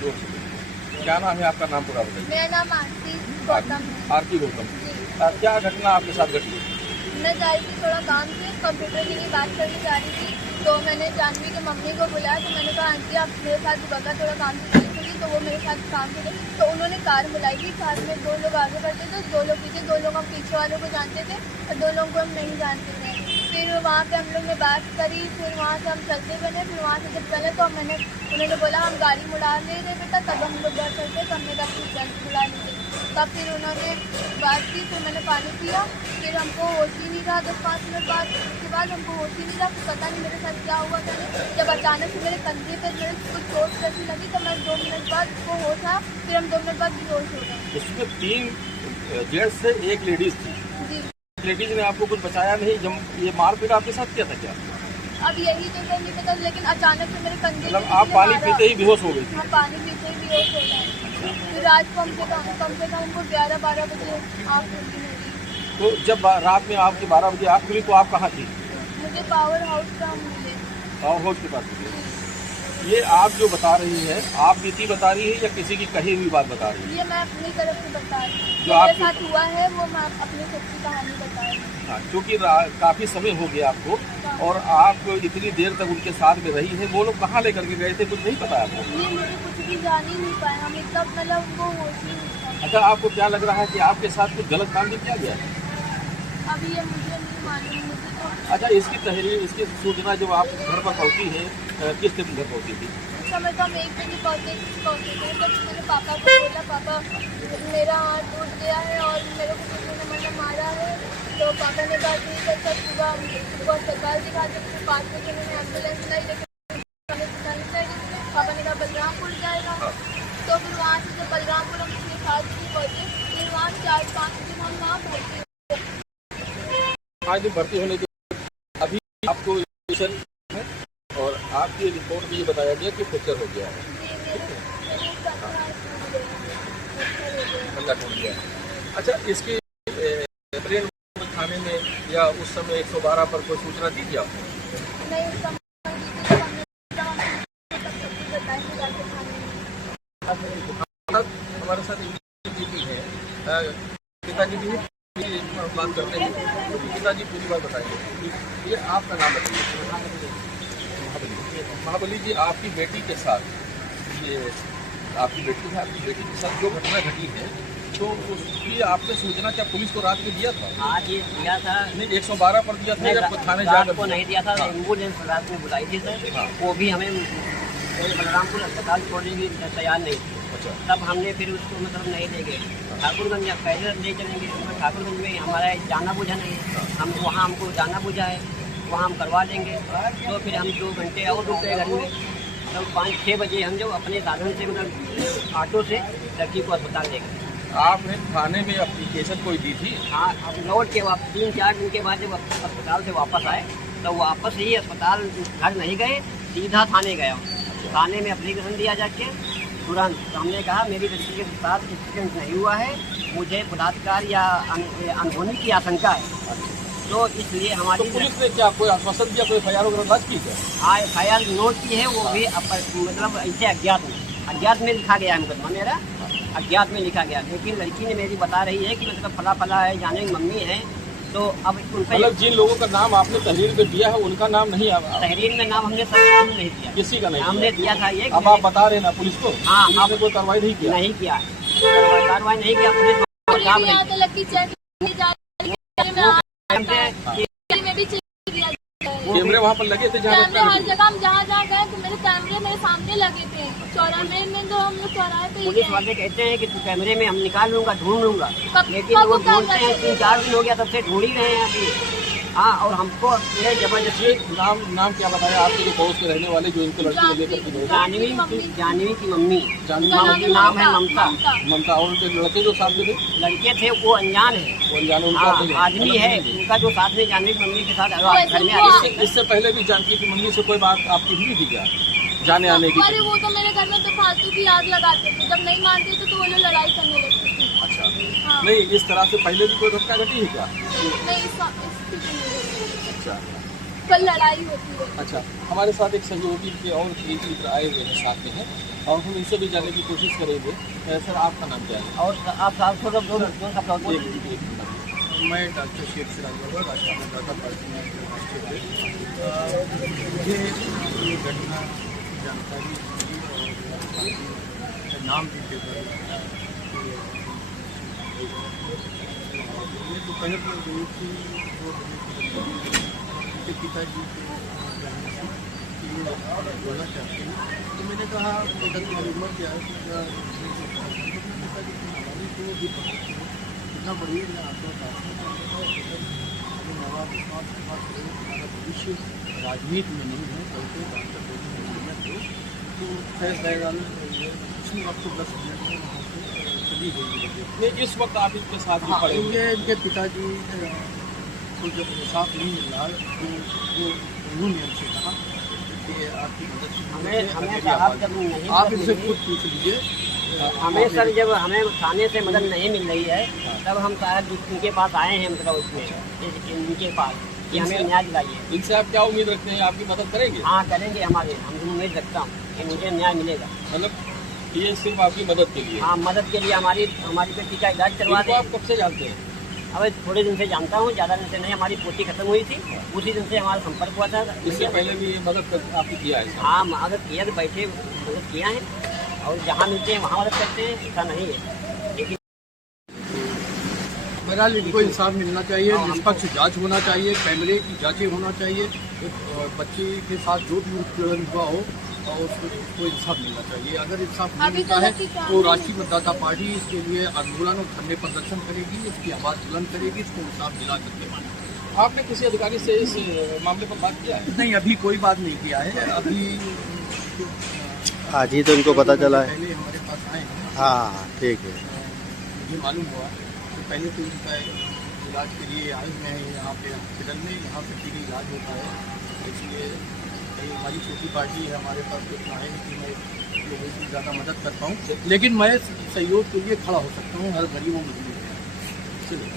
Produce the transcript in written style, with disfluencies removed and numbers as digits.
जोर से। क्या नाम है आपका? नाम पूरा बताइए। मेरा नाम आरती गौतम है। आरती गौतम। क्या घटना आपके साथ घटी? मैं जा रही थी थोड़ा काम से, कंप्यूटर के लिए बात करने जा रही थी, तो मैंने जानवी की मम्मी को बुलाया। तो मैंने कहा आंटी आप मेरे साथ बगा थोड़ा काम से चली थी, तो वो मेरे साथ काम से गई। तो उन्होंने कार बुलाई थी, कार में 2 लोग आगे बढ़ते थे, 2 लोग पीछे, 2 लोग हम पीछे वालों को जानते थे और 2 लोगों को हम नहीं जानते थे। फिर वहाँ पे हम लोग ने बात करी, फिर वहाँ से हम चलते बने। फिर वहाँ से जब चले तो उन्होंने बोला हम गाड़ी मुड़ा ले रहे बेटा, तब हम लोग घर चलते, तो हमने कहा जल्द बुला लीजिए। तब फिर उन्होंने बात की, फिर मैंने पानी पिया, फिर हमको होश ही नहीं रहा। 10-5 मिनट बाद के बाद हमको होश ही नहीं रहा, फिर पता नहीं मेरे साथ क्या हुआ था। जब अचानक से मेरे कंधे पर मेरे कुछ चोट जैसी लगी, तो मैं 2 मिनट बाद को होश आया, फिर हम 2 मिनट बाद बेहोश हो गए। उसमें 3 जेंट्स से एक लेडीज थी। जी, लेडीज ने आपको कुछ बचाया नहीं? जब ये मारपीट आपके साथ क्या था? क्या अब यही तो सर नहीं पता, लेकिन अचानक से मेरे कंधे मतलब आप पानी पीते ही बेहोश हो गई थी? हाँ, पानी पीते ही बेहोश हो गए। फिर रात को कम से कम हमको 11-12 बजे आँख खुली मेरी। तो जब रात में आपकी 12 बजे आँख खुली तो आप कहाँ थी? मुझे पावर हाउस का मिले। पावर हाउस के पास थी। ये आप जो बता रही है, आप बीती बता रही है या किसी की कही हुई बात बता रही है? ये मैं अपनी तरफ से बता रही हूँ, जो जो मेरे आपके साथ हुआ है वो मैं अपनी खुद की कहानी बता रही हूँ। हाँ, क्योंकि काफी समय हो गया आपको और आप इतनी देर तक उनके साथ में रही है। वो लोग कहाँ लेकर के गए थे कुछ नहीं पता आपको? ये मुझे कुछ भी जान ही नहीं पाया, हम इतना मतलब उनको होश ही नहीं था। अच्छा, आपको क्या लग रहा है कि आपके साथ कुछ गलत काम भी किया गया है? अभी ये मुझे नहीं मालूम, मुझे तो अच्छा, इसकी तहरीर, इसकी सूचना जब आप घर पर पहुंची है, किस दिन घर पहुंची थी? उस समय तो हम 1 बजे पहुँचे थे। जब मैंने पापा को बोला पापा मेरा हाथ टूट गया है और मेरे को किसी ने मतलब मारा है, तो पापा ने कहा ठीक है सर सुबह अस्पताल दिखा दे। फिर 5 बजे मैंने एम्बुलेंस लाई, लेकिन पापा ने कहा बलरामपुर जाएगा। तो फिर वहाँ से जब बलरामपुर हम अपने 7 बजे पहुँचे, फिर वहाँ 4-5 दिन हम वहाँ भर्ती। आज दिन भर्ती होने के अभी आपको है और आपकी रिपोर्ट में ये बताया गया कि फ्रैक्चर हो गया है। अल्लाह टूट गया है। अच्छा, इसकी ब्रेन थाने में या उस समय 112 पर कोई सूचना दी थी आपने? नहीं, उस समय हमारे साथ भी है, पिताजी भी बात करते हैं, पिताजी पूरी बात बताएंगे। ये आपका नाम बताइए। महाबली जी, आपकी बेटी के साथ ये आपकी बेटी के साथ जो घटना घटी है, तो उसकी आपने सूचना क्या पुलिस को रात में दिया था? हाँ जी, दिया था। नहीं, 112 पर दिया था या थाने रात जाकर? को नहीं दिया था। हाँ। एम्बुलेंस रात में बुलाई थी सर। हाँ। वो भी हमें बलरामपुर अस्पताल छोड़ने की तैयार नहीं थी। अच्छा। तब हमने फिर उसको मतलब नहीं ले गए ठाकुरगंज, या पहले ले चलेंगे, ठाकुरगंज में हमारा जाना बुझा नहीं, हम वहाँ हमको जाना बुझा है, वहाँ हम करवा लेंगे। तो फिर हम 2 घंटे और रुक गए घर में। तब 5-6 बजे हम जब अपने साधन से मतलब ऑटो से लड़की को अस्पताल ले गए। आपने थाने में एप्लीकेशन कोई दी थी? हाँ, अब लौट के 3-4 दिन के बाद जब अस्पताल से वापस आए, तो वापस ही अस्पताल घर नहीं गए, सीधा थाने गया। थाने में एप्लीकेशन दिया जाके तुरंत। तो हमने कहा मेरी लड़की के साथ एक्सीडेंट नहीं हुआ है, मुझे बलात्कार या अनहोनी की आशंका है, तो इसलिए हमारी तो पुलिस ने क्या कोई आश्वासन दिया, कोई FIR वगैरह दर्ज की क्या? हाँ, FIR नोट की है, वो भी मतलब ऐसे अज्ञात में लिखा गया है मुकदमा मेरा, अज्ञात में लिखा गया। लेकिन लड़की ने मेरी बता रही है कि मतलब फला है, जाने की मम्मी है। तो अब उनका मतलब जिन लोगों का नाम आपने तहरीर में दिया है उनका नाम नहीं तहरीर में नाम हमने सब नाम नहीं दिया, किसी का नहीं? हमने दिया था ये। अब आप बता रहे ना पुलिस को? हाँ, पुलिस ने कोई कार्रवाई नहीं किया? नहीं किया, कार्रवाई नहीं किया पुलिस। कैमरे वहाँ पर लगे थे जहाँ कैमरे हर जगह हम जहाँ गए तो मेरे कैमरे मेरे सामने लगे थे। चौराहे में तो हम लोग चौराहे पे पुलिस वाले कहते हैं कि तू कैमरे में हम निकाल लूंगा, ढूंढ लूंगा, लेकिन कब वो निकाल ढूंढते हैं। 3-4 दिन हो गया तब से ढूंढ ही रहे हैं अभी। हाँ, और हमको ये जबरदस्ती नाम क्या बताया आपके जो पड़ोस के रहने वाले जो इनको लड़की को लेकर के गए थे? जानवी की मम्मी, जानवी की नाम है ममता। ममता। और उनके लड़के जो साथ में थे? लड़के थे वो अनजान है, वो अनजान उनका हाँ, आदमी है उनका जो साथ में जानवी की मम्मी के साथ घर में आए। इससे पहले भी जानकी की मम्मी से कोई बात आपकी हुई थी क्या जाने आने की? अरे वो तो मेरे घर में तो फालतू की आग लगाते थे, जब नहीं मानते थे तो वो लोग लड़ाई करने लगते थे। अच्छा। हाँ। नहीं, इस तरह से पहले भी कोई घटना घटी है क्या? नहीं, अच्छा, कल लड़ाई होती है। अच्छा। हमारे साथ एक सहयोगी के और एक मित्र आए हुए हैं साथ में हैं, और हम इनसे भी जानने की कोशिश करेंगे। सर आपका नाम क्या है? और आप साल थोड़ा दो शब्द और बोलिए। एक मिनट। मैं डॉक्टर शेख सिराज बाबा राष्ट्रीय मतदाता पार्टी में मुझे ये घटना की जानकारी मिली और पार्टी नाम भी पेपर ये दोपहर में गई थी उनके पिताजी के जानने से कि ये बोलना चाहते हैं, तो मैंने कहा बेटा तुम्हारी उम्र क्या है? पिताजी की नामानी को भी इतना बढ़िया मैं आपका नवाब उस्मान हमारा भविष्य राजनीति में नहीं है बल्कि डॉक्टर बोलने तो खैर बहरहाल उसी वक्त 10 मिनट में वहाँ से चली गई। नहीं, इस वक्त आप इनके साथ ही खड़े हुए हैं। इनके पिताजी को जब इंसाफ नहीं मिल रहा तो वो उन्होंने हमसे कहा कि आपकी मदद हमें साहब जब नहीं आप इनसे खुद पूछ लीजिए। हमें सर जब हमें थाने से मदद नहीं मिल रही है तब हम शायद इनके पास आए हैं, मतलब उसमें इनके पास कि हमें न्याय दिलाइए। इनसे आप क्या उम्मीद रखते हैं? आपकी मदद करेंगे? हाँ करेंगे, हम उम्मीद रखता हूँ कि मुझे न्याय मिलेगा। मतलब ये सिर्फ आपकी मदद के लिए? हाँ मदद के लिए हमारी बेटी का इलाज करवा इनको दें। आप कब से जानते हैं? अब थोड़े दिन से जानता हूँ, ज़्यादा दिन से नहीं। हमारी पोती खत्म हुई थी, उसी दिन से हमारा संपर्क हुआ था। इससे पहले भी ये मदद आपकी किया है? हाँ मदद किया, तो बैठे मदद किया है और जहाँ मिलते हैं वहाँ मदद करते हैं, ऐसा नहीं है। लेकिन बहरहाल इनको इंसाफ मिलना चाहिए, निष्पक्ष जांच होना चाहिए, कैमरे की जांचें होना चाहिए। बच्चे के साथ जो भी उत्पीड़न हुआ हो और उसको इंसाफ मिलना चाहिए। अगर इंसाफ नहीं मिलता है तो राष्ट्रीय मतदाता पार्टी इसके लिए आंदोलन और धरने प्रदर्शन करेगी, इसकी आवाज़ बुलंद करेगी, इसको इंसाफ दिला करके मानेगी। आपने किसी अधिकारी से इस मामले पर बात किया है? नहीं, अभी कोई बात नहीं किया है। अभी आज ही तो इनको पता चला है। पहले हमारे पास आए हैं, हाँ ठीक है। मुझे मालूम हुआ तो पहले तो इनका इलाज के लिए आए हुए हैं यहाँ पे हॉस्पिटल में, यहाँ पे फ्री इलाज होता है। इसलिए हमारी छोटी पार्टी है, हमारे पास तो इतना है कि मैं लोगों की ज़्यादा मदद कर पाऊँ, लेकिन मैं सहयोग के लिए खड़ा हो सकता हूँ हर गरीब और मजबूर। चलिए।